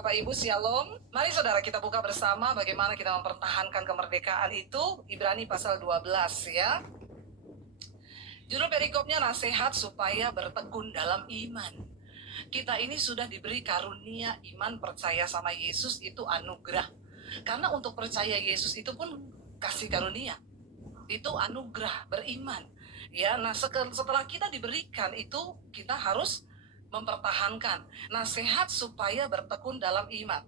Bapak Ibu Shalom, mari saudara kita buka bersama bagaimana kita mempertahankan kemerdekaan itu. Ibrani pasal 12 ya. Judul perikopnya nasihat supaya bertekun dalam iman. Kita ini sudah diberi karunia iman, percaya sama Yesus itu anugerah. Karena untuk percaya Yesus itu pun kasih karunia. Itu anugerah, beriman. Ya, nah setelah kita diberikan itu kita harus mempertahankan nasihat supaya bertekun dalam iman.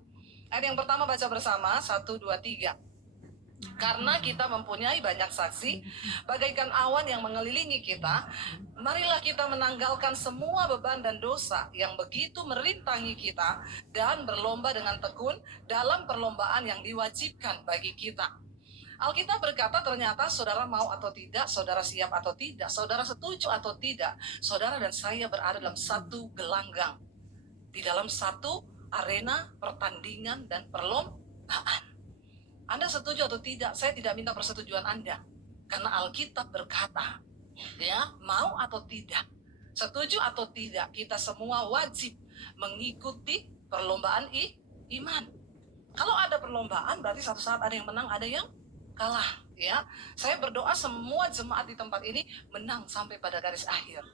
Ayat yang pertama baca bersama 1, 2, 3. Karena kita mempunyai banyak saksi bagaikan awan yang mengelilingi kita, marilah kita menanggalkan semua beban dan dosa yang begitu merintangi kita dan berlomba dengan tekun dalam perlombaan yang diwajibkan bagi kita. Alkitab berkata ternyata saudara mau atau tidak, saudara siap atau tidak, saudara setuju atau tidak, saudara dan saya berada dalam satu gelanggang, di dalam satu arena pertandingan dan perlombaan. Anda setuju atau tidak? Saya tidak minta persetujuan Anda, karena Alkitab berkata, ya, mau atau tidak, setuju atau tidak, kita semua wajib mengikuti perlombaan iman. Kalau ada perlombaan, berarti satu saat ada yang menang, ada yang kalah, ya. Saya berdoa semua jemaat di tempat ini menang sampai pada garis akhir,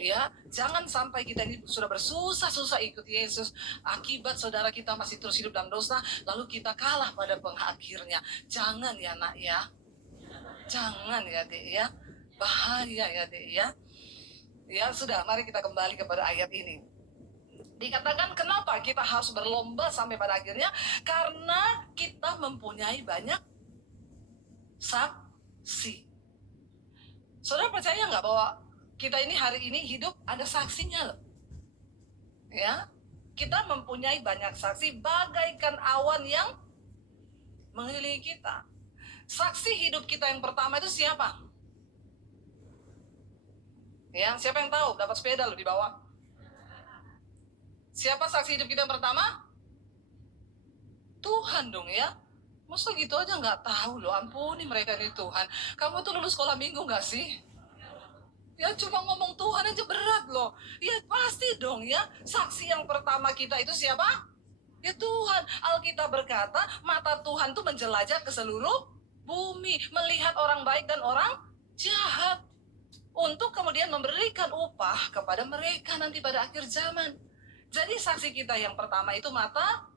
ya. Jangan sampai kita ini sudah bersusah-susah ikut Yesus, akibat saudara kita masih terus hidup dalam dosa, lalu kita kalah pada pengakhirnya. Jangan ya nak ya, jangan ya dek ya, bahaya ya dek ya. Ya sudah, mari kita kembali kepada ayat ini. Dikatakan kenapa kita harus berlomba sampai pada akhirnya? Karena kita mempunyai banyak saksi. Saudara percaya nggak bahwa kita ini hari ini hidup ada saksinya loh? Ya, kita mempunyai banyak saksi bagaikan awan yang mengelilingi kita. Saksi hidup kita yang pertama itu siapa? Ya, siapa yang tahu? Dapat sepeda loh di bawah. Siapa saksi hidup kita yang pertama? Tuhan dong ya. Masa gitu aja nggak tahu loh, ampuni mereka ini Tuhan. Kamu tuh lulus sekolah minggu nggak sih? Ya cuma ngomong Tuhan aja berat loh. Ya pasti dong ya, saksi yang pertama kita itu siapa? Ya Tuhan. Alkitab berkata, mata Tuhan tuh menjelajah ke seluruh bumi, melihat orang baik dan orang jahat, untuk kemudian memberikan upah kepada mereka nanti pada akhir zaman. Jadi saksi kita yang pertama itu mata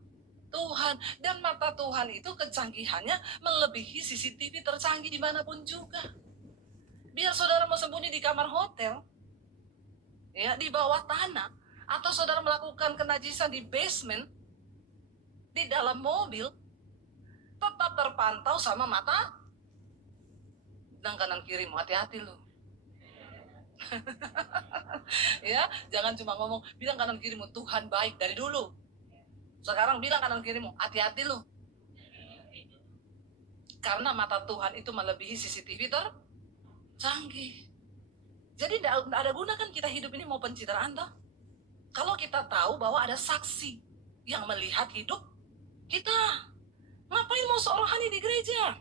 Tuhan, dan mata Tuhan itu kecanggihannya melebihi CCTV tercanggih dimanapun juga. Biar saudara mau sembunyi di kamar hotel, ya di bawah tanah, atau saudara melakukan kenajisan di basement, di dalam mobil, tetap terpantau sama mata dan kanan kirimu. Hati-hati loh. Ya, jangan cuma ngomong, bilang kanan kirimu Tuhan baik dari dulu. Sekarang bilang kanan kirimu, hati-hati loh. Karena mata Tuhan itu melebihi CCTV tercanggih. Jadi tidak ada guna kan kita hidup ini mau pencitraan toh? Kalau kita tahu bahwa ada saksi yang melihat hidup kita. Ngapain mau seorohani di gereja?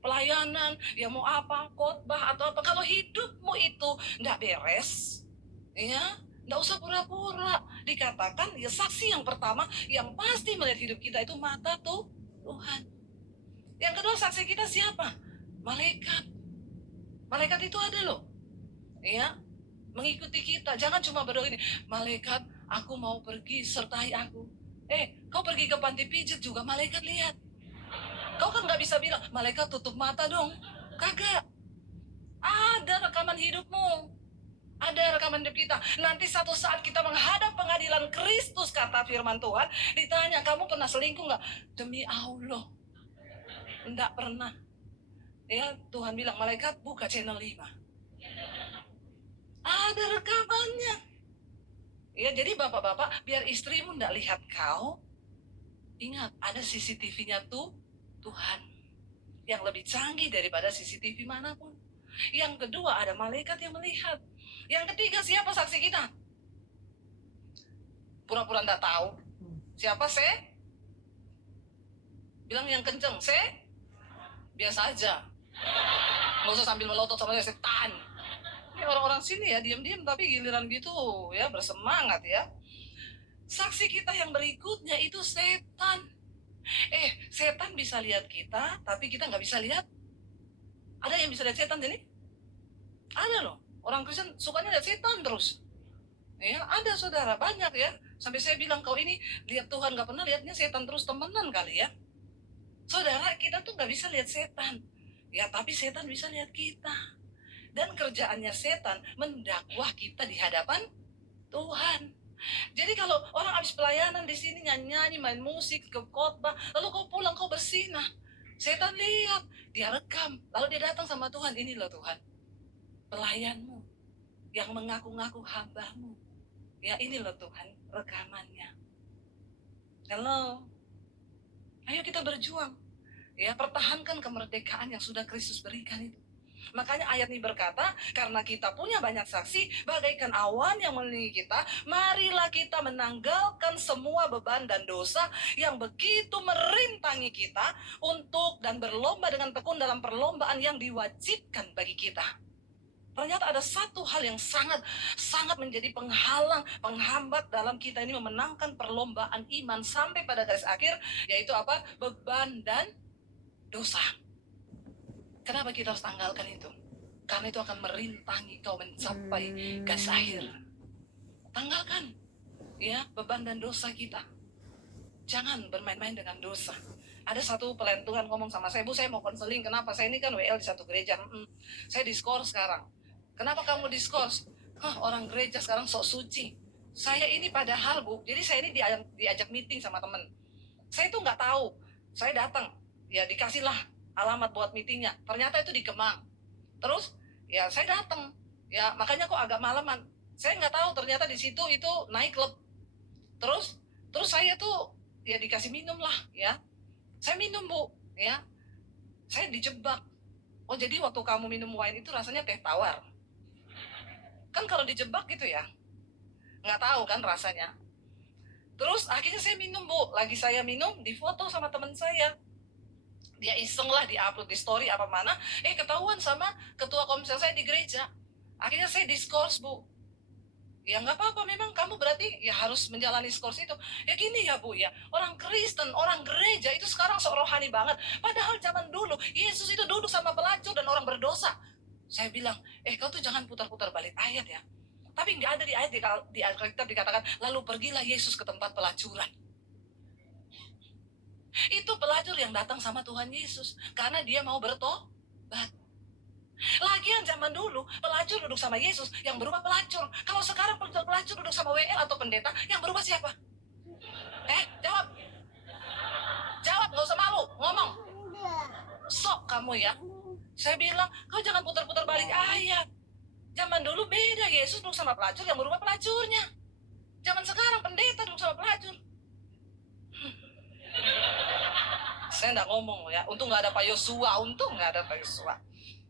Pelayanan, ya mau apa, khotbah atau apa. Kalau hidupmu itu nggak beres, ya nggak usah pura-pura. Dikatakan ya saksi yang pertama yang pasti melihat hidup kita itu mata tuh Tuhan. Yang kedua saksi kita siapa? Malaikat. Malaikat itu ada loh, ya, mengikuti kita. Jangan cuma berdoa ini, malaikat aku mau pergi sertai aku. Kau pergi ke panti pijat juga malaikat lihat. Kau kan nggak bisa bilang malaikat tutup mata dong. Kagak. Ada rekaman hidupmu. Ada rekaman hidup kita. Nanti satu saat kita menghadap pengadilan Kristus, kata firman Tuhan, ditanya, kamu pernah selingkuh nggak? Demi Allah, enggak pernah. Ya, Tuhan bilang, malaikat buka channel 5. Ada rekamannya. Ya, jadi bapak-bapak, biar istrimu enggak lihat kau, ingat, ada CCTV-nya tuh Tuhan, yang lebih canggih daripada CCTV manapun. Yang kedua, ada malaikat yang melihat. Yang ketiga, siapa saksi kita? Pura-pura enggak tahu. Siapa bilang yang kenceng, biasa aja. Nggak usah sambil melotot sama setan. Ini orang-orang sini ya, diam-diam tapi giliran gitu ya bersemangat ya. Saksi kita yang berikutnya itu setan. Setan bisa lihat kita, tapi kita nggak bisa lihat. Ada yang bisa lihat setan jadi? Ada loh. Orang Kristen sukanya lihat setan terus. Ya, ada saudara, banyak ya. Sampai saya bilang, kau ini lihat Tuhan nggak pernah, lihatnya setan terus, temenan kali ya. Saudara, kita tuh nggak bisa lihat setan. Ya, tapi setan bisa lihat kita. Dan kerjaannya setan mendakwah kita di hadapan Tuhan. Jadi kalau orang habis pelayanan di sini nyanyi, main musik, ke khotbah, lalu kau pulang kau bersinah, setan lihat, dia rekam, lalu dia datang sama Tuhan, ini loh Tuhan, pelayanmu yang mengaku-ngaku hambamu. Ya ini loh Tuhan, rekamannya. Hello, ayo kita berjuang. Ya, pertahankan kemerdekaan yang sudah Kristus berikan itu. Makanya ayat ini berkata, karena kita punya banyak saksi, bagaikan awan yang mengelilingi kita, marilah kita menanggalkan semua beban dan dosa yang begitu merintangi kita untuk dan berlomba dengan tekun dalam perlombaan yang diwajibkan bagi kita. Ternyata ada satu hal yang sangat menjadi penghalang, penghambat dalam kita ini memenangkan perlombaan iman sampai pada garis akhir, yaitu apa? Beban dan dosa. Kenapa kita harus tanggalkan itu? Karena itu akan merintangi kau mencapai garis akhir. Tanggalkan ya beban dan dosa kita. Jangan bermain-main dengan dosa. Ada satu pelayan Tuhan ngomong sama saya, Bu, saya mau konseling. Kenapa? Saya ini kan WL di satu gereja. Saya diskors sekarang. Kenapa kamu diskors? Orang gereja sekarang sok suci. Saya ini padahal, Bu, jadi saya ini diajak meeting sama temen. Saya itu nggak tahu. Saya datang, ya dikasihlah alamat buat meetingnya. Ternyata itu di Kemang. Terus ya saya datang. Ya makanya kok agak malaman. Saya nggak tahu ternyata di situ itu naik klub. Terus saya tuh ya dikasih minum lah ya. Saya minum, Bu, ya. Saya dijebak. Oh, jadi waktu kamu minum wine itu rasanya teh tawar. Kan kalau dijebak gitu ya. Nggak tahu kan rasanya. Terus akhirnya saya minum, Bu. Lagi saya minum, difoto sama teman saya. Dia iseng lah di-upload di story apa mana, ketahuan sama ketua komsel saya di gereja. Akhirnya saya diskors, Bu. Ya nggak apa-apa, memang kamu berarti ya harus menjalani skors itu. Ya gini ya, Bu, ya, orang Kristen, orang gereja itu sekarang sok rohani banget. Padahal zaman dulu Yesus itu duduk sama pelacur dan orang berdosa. Saya bilang, kau tuh jangan putar-putar balik ayat ya. Tapi nggak ada di ayat di Alkitab dikatakan, lalu pergilah Yesus ke tempat pelacuran. Itu pelacur yang datang sama Tuhan Yesus karena dia mau bertobat. Lagian zaman dulu pelacur duduk sama Yesus yang berubah pelacur. Kalau sekarang pelacur duduk sama WL atau pendeta yang berubah siapa? Jawab. Jawab, gak usah malu, ngomong. Sok kamu ya. Saya bilang, kau jangan putar-putar balik ayat. Zaman dulu beda, Yesus duduk sama pelacur yang berubah pelacurnya. Zaman sekarang pendeta duduk sama pelacur. Saya nggak ngomong ya, untung nggak ada Pak Yosua,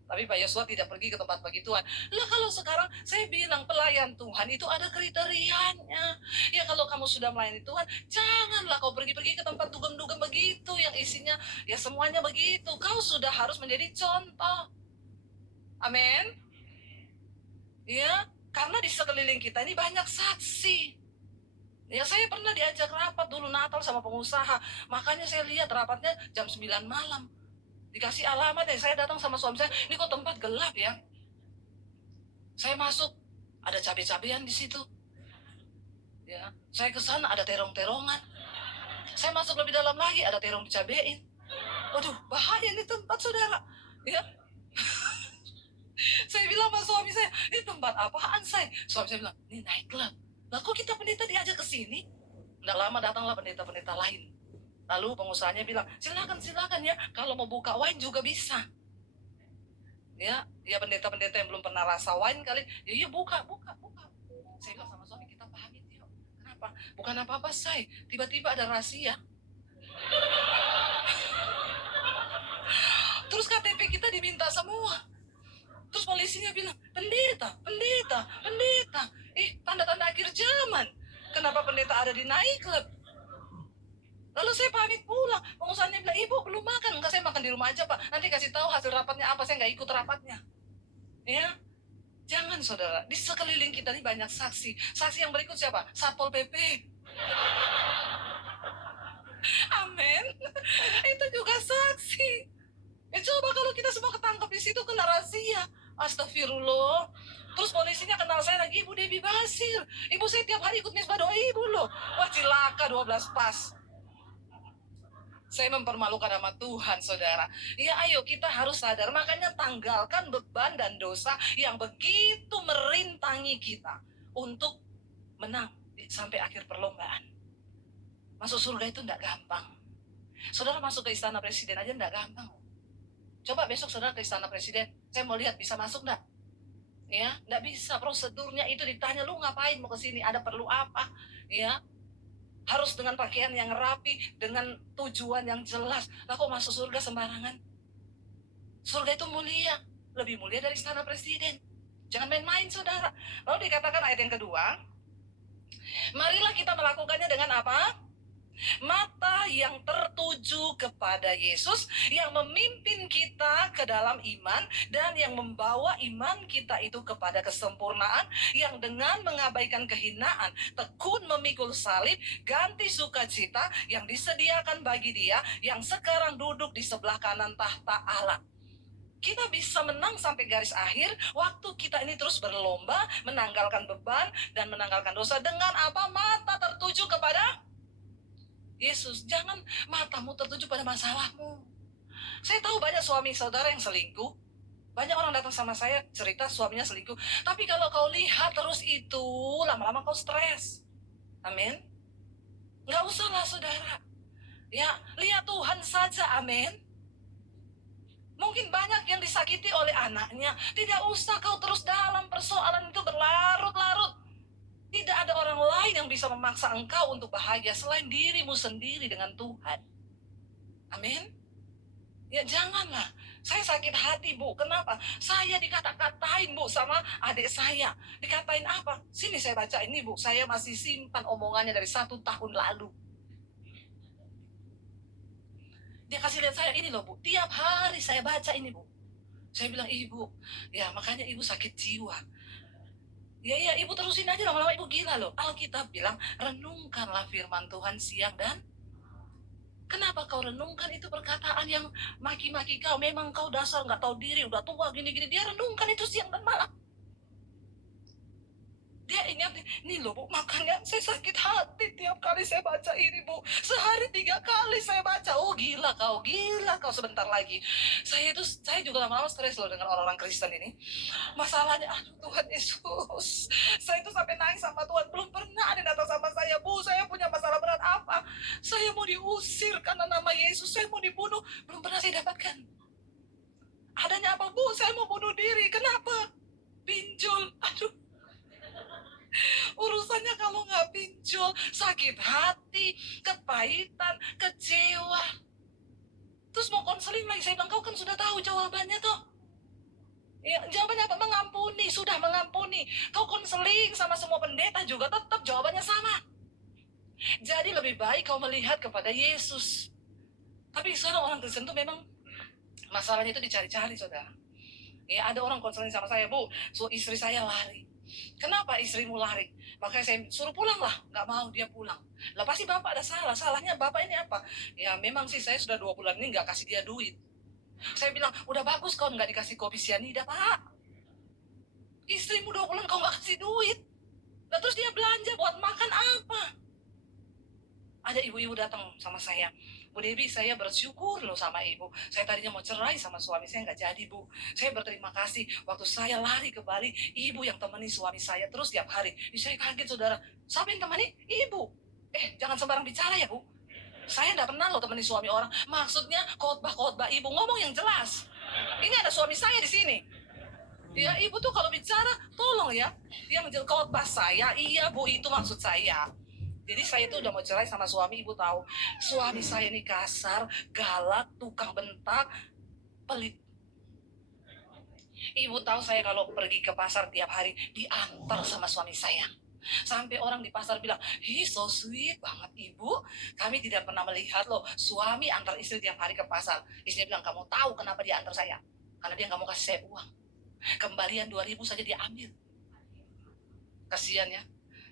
tapi Pak Yosua tidak pergi ke tempat bagi Tuhan. Lah kalau sekarang saya bilang pelayan Tuhan itu ada kriterianya. Ya kalau kamu sudah melayani Tuhan, janganlah kau pergi-pergi ke tempat dugem-dugem begitu yang isinya ya semuanya begitu. Kau sudah harus menjadi contoh. Amin. Ya, karena di sekeliling kita ini banyak saksi. Ya saya pernah diajak rapat dulu Natal sama pengusaha. Makanya saya lihat rapatnya jam 9 malam. Dikasih alamat ya, saya datang sama suami saya, ini kok tempat gelap ya. Saya masuk, ada cabai-cabean di situ. Ya, saya ke sana ada terong-terongan. Saya masuk lebih dalam lagi, ada terong dicabein. Waduh, bahaya ini tempat, saudara. Ya. Saya bilang sama suami saya, ini tempat apaan, say? Suami saya bilang, ini nightclub. Lah kok kita pendeta diajak ke sini? Nggak lama datanglah pendeta-pendeta lain. Lalu pengusahanya bilang, silakan ya, kalau mau buka wine juga bisa. Ya pendeta-pendeta yang belum pernah rasa wine kali, ya buka. Saya bilang sama suami, kita pahami yuk. Kenapa? Bukan apa-apa, say. Tiba-tiba ada rahasia. Terus KTP kita diminta semua. Terus polisinya bilang, pendeta. Tanda-tanda akhir zaman. Kenapa pendeta ada di nightclub? Lalu saya pamit pulang. Pengusahanya bilang, ibu belum makan. Enggak, saya makan di rumah aja, Pak. Nanti kasih tahu hasil rapatnya apa. Saya nggak ikut rapatnya. Ya, jangan saudara. Di sekeliling kita ini banyak saksi. Saksi yang berikut siapa? Satpol PP. Amin. Itu juga saksi. Coba kalau kita semua ketangkap di situ kena razia. Astagfirullah. Terus polisinya kenal saya lagi, Ibu Debbie Basir. Ibu saya tiap hari ikut misbah doa ibu loh. Wah cilaka 12 pas. Saya mempermalukan nama Tuhan, saudara. Ya ayo kita harus sadar. Makanya tanggalkan beban dan dosa yang begitu merintangi kita. Untuk menang sampai akhir perlombaan. Masuk surga itu tidak gampang. Saudara masuk ke istana presiden aja tidak gampang. Coba besok saudara ke istana presiden. Saya mau lihat bisa masuk enggak? Ya, enggak bisa. Prosedurnya itu ditanya, lu ngapain mau ke sini? Ada perlu apa? Ya, harus dengan pakaian yang rapi, dengan tujuan yang jelas. Lah kok masuk surga sembarangan? Surga itu mulia, lebih mulia dari istana presiden. Jangan main-main saudara. Lalu dikatakan ayat yang kedua, marilah kita melakukannya dengan apa? Mata yang tertuju kepada Yesus yang memimpin kita ke dalam iman dan yang membawa iman kita itu kepada kesempurnaan, yang dengan mengabaikan kehinaan tekun memikul salib, ganti sukacita yang disediakan bagi Dia yang sekarang duduk di sebelah kanan tahta Allah. Kita bisa menang sampai garis akhir waktu kita ini terus berlomba menanggalkan beban dan menanggalkan dosa dengan apa? Mata tertuju kepada Yesus. Jangan matamu tertuju pada masalahmu. Saya tahu banyak suami saudara yang selingkuh. Banyak orang datang sama saya cerita suaminya selingkuh. Tapi kalau kau lihat terus itu, lama-lama kau stres. Amin. Nggak usah lah saudara. Ya, lihat Tuhan saja. Amin. Mungkin banyak yang disakiti oleh anaknya. Tidak usah kau terus dalam persoalan itu berlarut-larut. Tidak ada orang lain yang bisa memaksa engkau untuk bahagia selain dirimu sendiri dengan Tuhan. Amin. Ya janganlah. Saya sakit hati, Bu. Kenapa? Saya dikata-katain, Bu, sama adik saya. Dikatain apa? Sini saya baca ini, Bu. Saya masih simpan omongannya dari 1 tahun lalu. Dia kasih lihat saya ini loh, Bu. Tiap hari saya baca ini, Bu. Saya bilang, Ibu, ya makanya Ibu sakit jiwa. Ya, Ibu terusin aja, lama-lama Ibu gila loh. Alkitab bilang, renungkanlah firman Tuhan siang dan kenapa kau renungkan itu perkataan yang maki-maki kau? Memang kau dasar nggak tahu diri, udah tua gini-gini. Dia renungkan itu siang dan malam. Dia ingat, nih loh Bu, makanya saya sakit hati tiap kali saya baca ini Bu. Sehari 3 kali saya baca. Oh gila kau sebentar lagi. Saya juga lama-lama stres loh dengan orang-orang Kristen ini. Masalahnya, aduh Tuhan Yesus. Saya itu sampai nangis sama Tuhan. Belum pernah ada datang sama saya, Bu, saya punya masalah berat apa? Saya mau diusir karena nama Yesus, saya mau dibunuh. Belum pernah saya dapatkan. Adanya apa, Bu? Saya mau bunuh diri. Kenapa? Pinjol. Aduh. Urusannya kalau nggak pinjol, sakit hati, kepahitan, kecewa. Terus mau konseling lagi, saya bilang, kau kan sudah tahu jawabannya tuh. Ya, jawabannya apa? Mengampuni, sudah mengampuni. Kau konseling sama semua pendeta juga tetap jawabannya sama. Jadi lebih baik kau melihat kepada Yesus. Tapi sekarang orang Kristen tuh memang masalahnya itu dicari-cari, saudara. Ya, ada orang konseling sama saya, Bu, so istri saya lari. Kenapa istrimu lari? Makanya saya suruh pulang lah, nggak mau dia pulang. Lah pasti bapak ada salah. Salahnya bapak ini apa? Ya memang sih saya sudah 2 bulan ini nggak kasih dia duit. Saya bilang, udah bagus kau nggak dikasih kopi sianida, Pak. Istrimu 2 bulan kau nggak kasih duit. Nah terus dia belanja buat makan apa? Ada ibu-ibu datang sama saya, Bu Debbie, saya bersyukur loh sama ibu. Saya tadinya mau cerai sama suami saya, nggak jadi, Bu. Saya berterima kasih waktu saya lari ke Bali, ibu yang temani suami saya terus tiap hari. Saya kaget, saudara. Siapa yang temani? Ibu. Jangan sembarang bicara ya, Bu. Saya nggak pernah loh temani suami orang. Maksudnya khotbah ibu, ngomong yang jelas. Ini ada suami saya di sini. Ya, ibu tuh kalau bicara, tolong ya. Yang khotbah saya, iya Bu, itu maksud saya. Jadi saya tuh udah mau cerai sama suami, ibu tahu. Suami saya ini kasar, galak, tukang bentak, pelit. Ibu tahu saya kalau pergi ke pasar tiap hari diantar sama suami saya. Sampai orang di pasar bilang, "Hi, so sweet banget ibu. Kami tidak pernah melihat loh suami antar istri tiap hari ke pasar." Istrinya bilang, "Kamu tahu kenapa dia antar saya? Karena dia nggak mau kasih saya uang. Kembalian 2.000 saja dia ambil." Kasihan ya.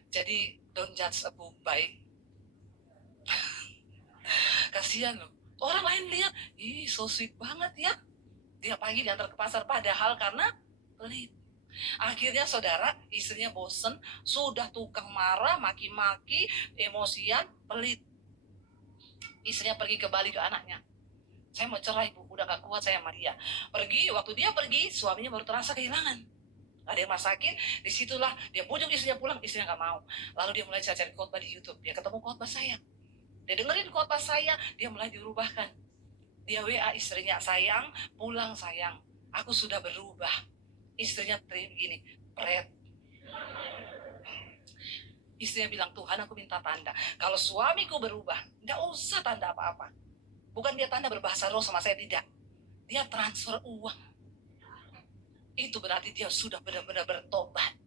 Jadi don't judge a book by Kasihan loh. Orang lain lihat, ih so sweet banget ya. Dia pagi diantar ke pasar, padahal karena pelit. Akhirnya saudara, istrinya bosen, sudah tukang marah, maki-maki, emosian, pelit. Istrinya pergi kembali ke anaknya. Saya mau cerai bu, udah gak kuat saya sama dia. Pergi, waktu dia pergi, suaminya baru terasa kehilangan. Ada yang masakin, disitulah dia bujuk istrinya pulang, istrinya gak mau. Lalu dia mulai cari khotbah di YouTube, dia ketemu khotbah saya. Dia dengerin khotbah saya, dia mulai dirubahkan. Dia WA istrinya, sayang, pulang sayang, aku sudah berubah. Istrinya terima gini, pret. Istrinya bilang, Tuhan aku minta tanda. Kalau suamiku berubah, gak usah tanda apa-apa. Bukan dia tanda berbahasa roh sama saya, tidak. Dia transfer uang. Itu berarti dia sudah benar-benar bertobat.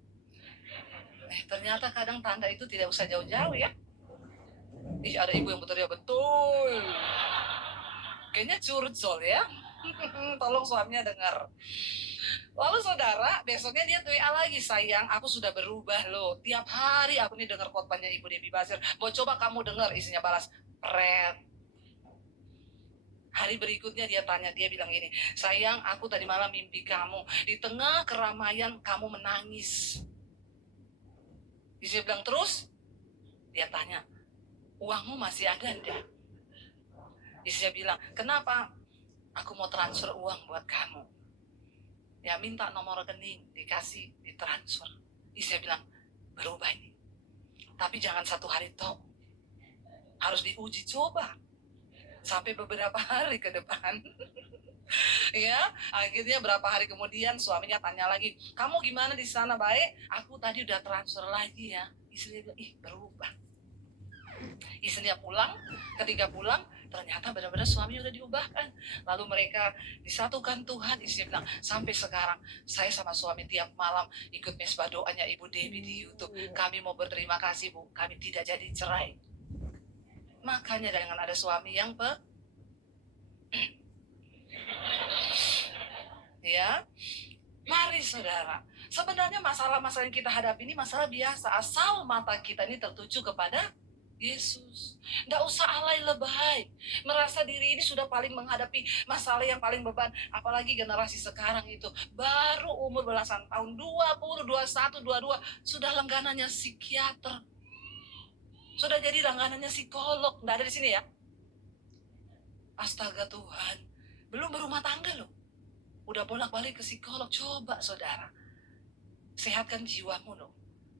Ternyata kadang tanda itu tidak usah jauh-jauh ya. Ih, ada ibu yang berteriak, betul. Kayaknya curcol ya. Tolong suaminya dengar. Lalu saudara, besoknya dia WA lagi, sayang, aku sudah berubah loh. Tiap hari aku nih dengar khotbahnya Ibu Debbie Basir. Mau coba kamu dengar, istrinya balas, pret. Hari berikutnya dia tanya, dia bilang gini, sayang, aku tadi malam mimpi kamu. Di tengah keramaian kamu menangis. Istrinya bilang terus, dia tanya, uangmu masih ada enggak? Istrinya bilang, kenapa? Aku mau transfer uang buat kamu. Ya minta nomor rekening, dikasih, ditransfer. Istrinya bilang, berubah ini. Tapi jangan satu hari toh. Harus diuji coba. Sampai beberapa hari ke depan. Ya, akhirnya berapa hari kemudian suaminya tanya lagi, kamu gimana di sana, baik? Aku tadi udah transfer lagi ya. Istrinya bilang, ih berubah. Istrinya pulang, ketika pulang, ternyata benar-benar suami udah diubahkan. Lalu mereka disatukan Tuhan. Istrinya bilang, sampai sekarang saya sama suami tiap malam ikut mesbah doanya Ibu Debbie di YouTube. Kami mau berterima kasih Bu, kami tidak jadi cerai. Makanya jangan ada suami yang ya. Mari saudara, sebenarnya masalah-masalah yang kita hadapi ini masalah biasa, asal mata kita ini tertuju kepada Yesus. Nggak usah alay lebay, merasa diri ini sudah paling menghadapi masalah yang paling beban. Apalagi generasi sekarang itu baru umur belasan tahun, 20, 21, 22 sudah langganannya psikiater, sudah jadi langganannya psikolog. Nggak ada di sini ya. Astaga Tuhan, belum berumah tangga loh, udah bolak-balik ke psikolog. Coba saudara, sehatkan jiwamu loh.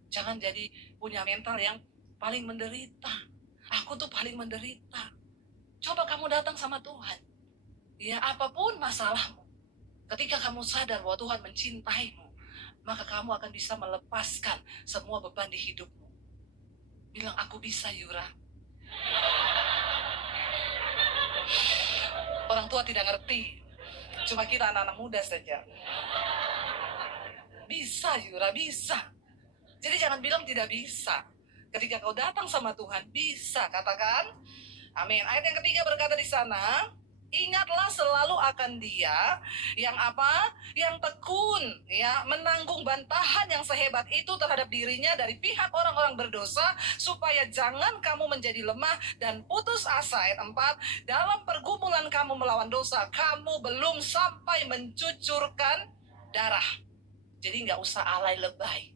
Jangan jadi punya mental yang paling menderita. Aku tuh paling menderita. Coba kamu datang sama Tuhan. Ya apapun masalahmu, ketika kamu sadar bahwa Tuhan mencintaimu, maka kamu akan bisa melepaskan semua beban di hidupmu. Bilang, aku bisa Yura. Orang tua tidak ngerti, cuma kita anak-anak muda saja. Bisa Yura, bisa. Jadi jangan bilang tidak bisa. Ketika kau datang sama Tuhan, bisa, katakan amin. Ayat yang ketiga berkata di sana, ingatlah selalu akan Dia yang apa? Yang tekun, ya, menanggung bantahan yang sehebat itu terhadap dirinya dari pihak orang-orang berdosa, supaya jangan kamu menjadi lemah dan putus asa. Ayat 4, dalam pergumulan kamu melawan dosa, kamu belum sampai mencucurkan darah. Jadi nggak usah alay lebay.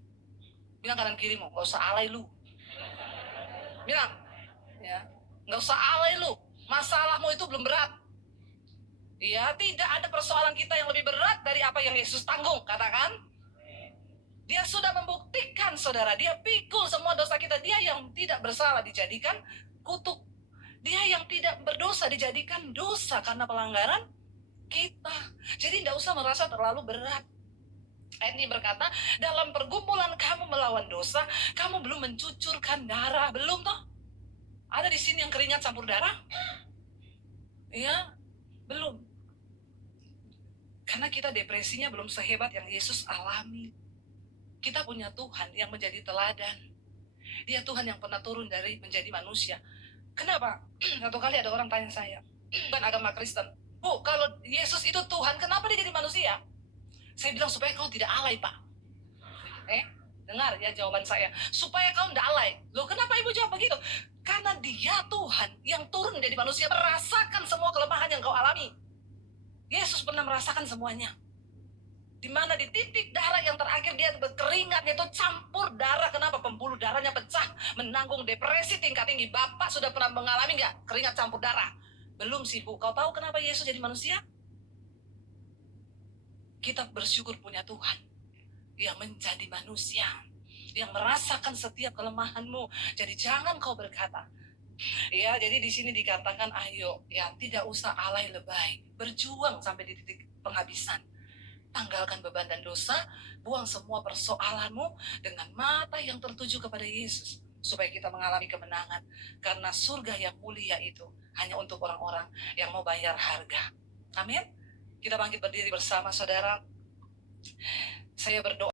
Bilang kanan kirimu, nggak usah alay lu. Bilang, ya, nggak usah alay lu. Masalahmu itu belum berat. Ya, tidak ada persoalan kita yang lebih berat dari apa yang Yesus tanggung, katakan. Dia sudah membuktikan, saudara. Dia pikul semua dosa kita. Dia yang tidak bersalah dijadikan kutuk. Dia yang tidak berdosa dijadikan dosa karena pelanggaran kita. Jadi tidak usah merasa terlalu berat. Ayat ini berkata, dalam pergumulan kamu melawan dosa, kamu belum mencucurkan darah. Belum toh? Ada di sini yang keringat campur darah? Ya, belum. Karena kita depresinya belum sehebat yang Yesus alami. Kita punya Tuhan yang menjadi teladan. Dia Tuhan yang pernah turun dari menjadi manusia. Kenapa? Satu kali ada orang tanya saya, kan agama Kristen, Bu, kalau Yesus itu Tuhan, kenapa dia jadi manusia? Saya bilang, supaya kau tidak alay, Pak. Dengar ya jawaban saya. Supaya kau tidak alay. Loh, kenapa ibu jawab begitu? Karena dia Tuhan yang turun menjadi manusia, merasakan semua kelemahan yang kau alami. Yesus pernah merasakan semuanya. Di mana di titik darah yang terakhir dia berkeringatnya itu campur darah. Kenapa? Pembuluh darahnya pecah, menanggung depresi tingkat tinggi. Bapak sudah pernah mengalami nggak keringat campur darah? Belum sih, Bu. Kau tahu kenapa Yesus jadi manusia? Kita bersyukur punya Tuhan yang menjadi manusia, yang merasakan setiap kelemahanmu. Jadi jangan kau berkata, ya, jadi di sini dikatakan, ayo, ya, tidak usah alay lebay, berjuang sampai di titik penghabisan. Tanggalkan beban dan dosa, buang semua persoalanmu dengan mata yang tertuju kepada Yesus, supaya kita mengalami kemenangan. Karena surga yang mulia itu hanya untuk orang-orang yang mau bayar harga. Amin. Kita bangkit berdiri bersama, saudara. Saya berdoa.